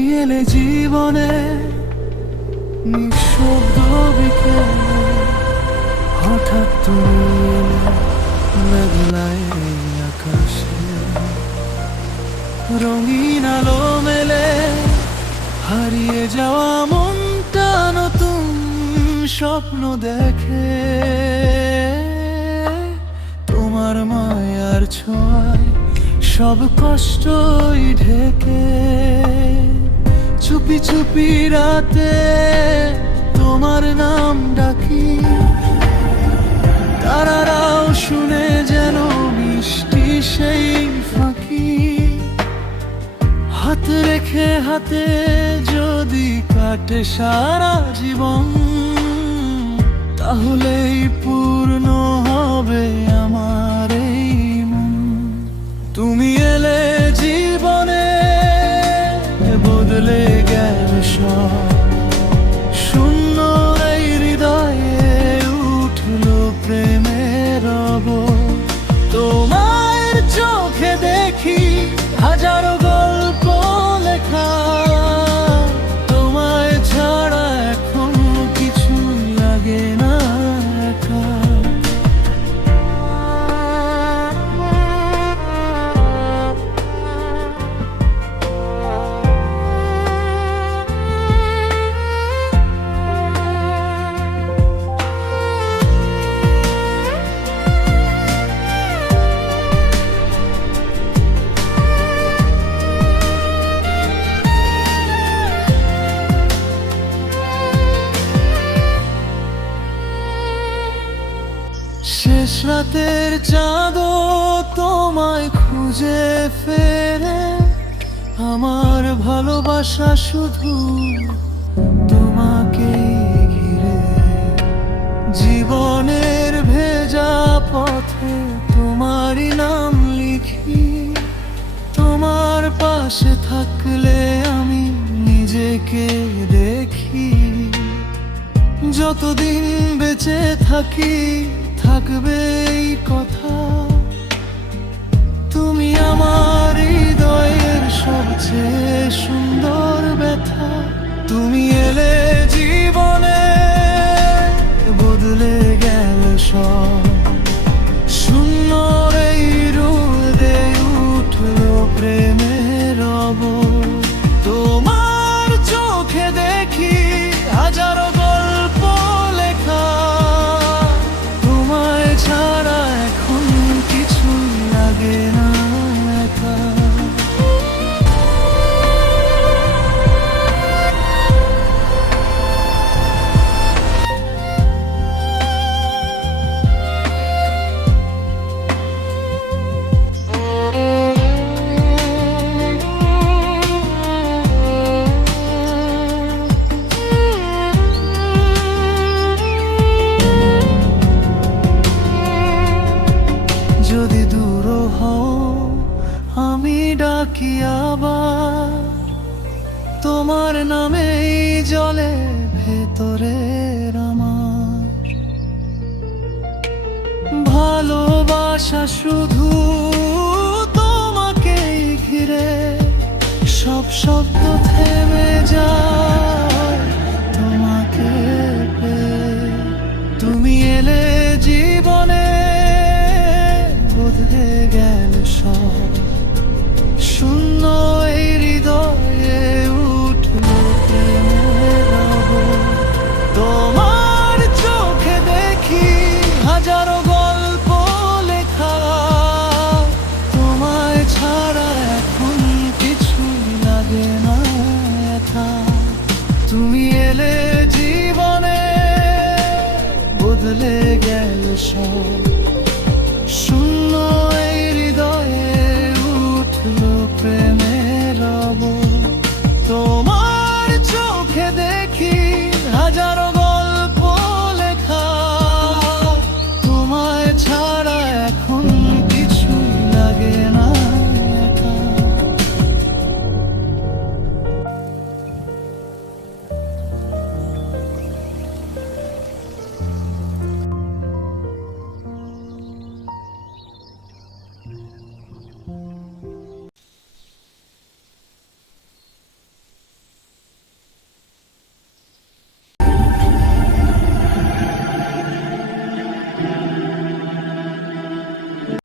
তুমি এলে জীবনে নিঃশব্দ বিকেলে, হঠাৎ তুমি এলে মেঘলায় আকাশে, রঙিন আলো মেলে হারিয়ে যাওয়া মনটা নতুন স্বপ্ন দেখে। তোমার মায়ার ছোঁয়ায় সব কষ্টই ঢেকে, চুপি চুপি রাতে তোমার নাম ডাকি, তারারাও শুনে যেন মিষ্টি সেই ফাঁকি। হাত রেখে হাতে যদি কাটে সারা জীবন, তাহলেই পূর্ণ হবে আমার এই মন। তুমি এলে জীবনে বদলে গেল সব, শূন্য এই হৃদয়ে উঠলো প্রেমের রব। তোমার চোখে দেখি হাজারো গল্প লেখা, তোমায় ছাড়া এখন কিছু লাগে না একা। শেষ রাতের চাঁদও তোমায় খুঁজে ফেরে, আমার ভালোবাসা শুধু তোমাকে ঘিরে। জীবনের ভেজা পথে তোমারই নাম লিখি, তোমার পাশে থাকলে আমি নিজেকে দেখি। যতদিন বেঁচে থাকি থাকবে এই কথা, তুমি আমার হৃদয়ের সবচেয়ে সুন্দর ব্যথা। তুমি এলে জীবনে বদলে গেল সব, শূন্য এই রোদে উঠলো প্রেমের রব। তোমার চোখে দেখি হাজারো গল্প লেখা, তোমায় ছাড়া এখন কিছু লাগে না একা। যদি দূর হও আমি ডাকি আবার, তোমার নামেই জলে ভেতরের আমার ভালোবাসা শুধু তোমাকেই ঘিরে। সব শব্দ থেমে যায় তোমাকে পেয়ে। তুমি এলে জীবনে বদলে গেল সব, শূন্য এই হৃদয়ে উঠলো প্রেমের রব। তোমার চোখে দেখি হাজারো গল্প লেখা, তোমায় ছাড়া এখন কিছু লাগে না একা। তুমি এলে জীবনে বদলে গেল সব, শূন্য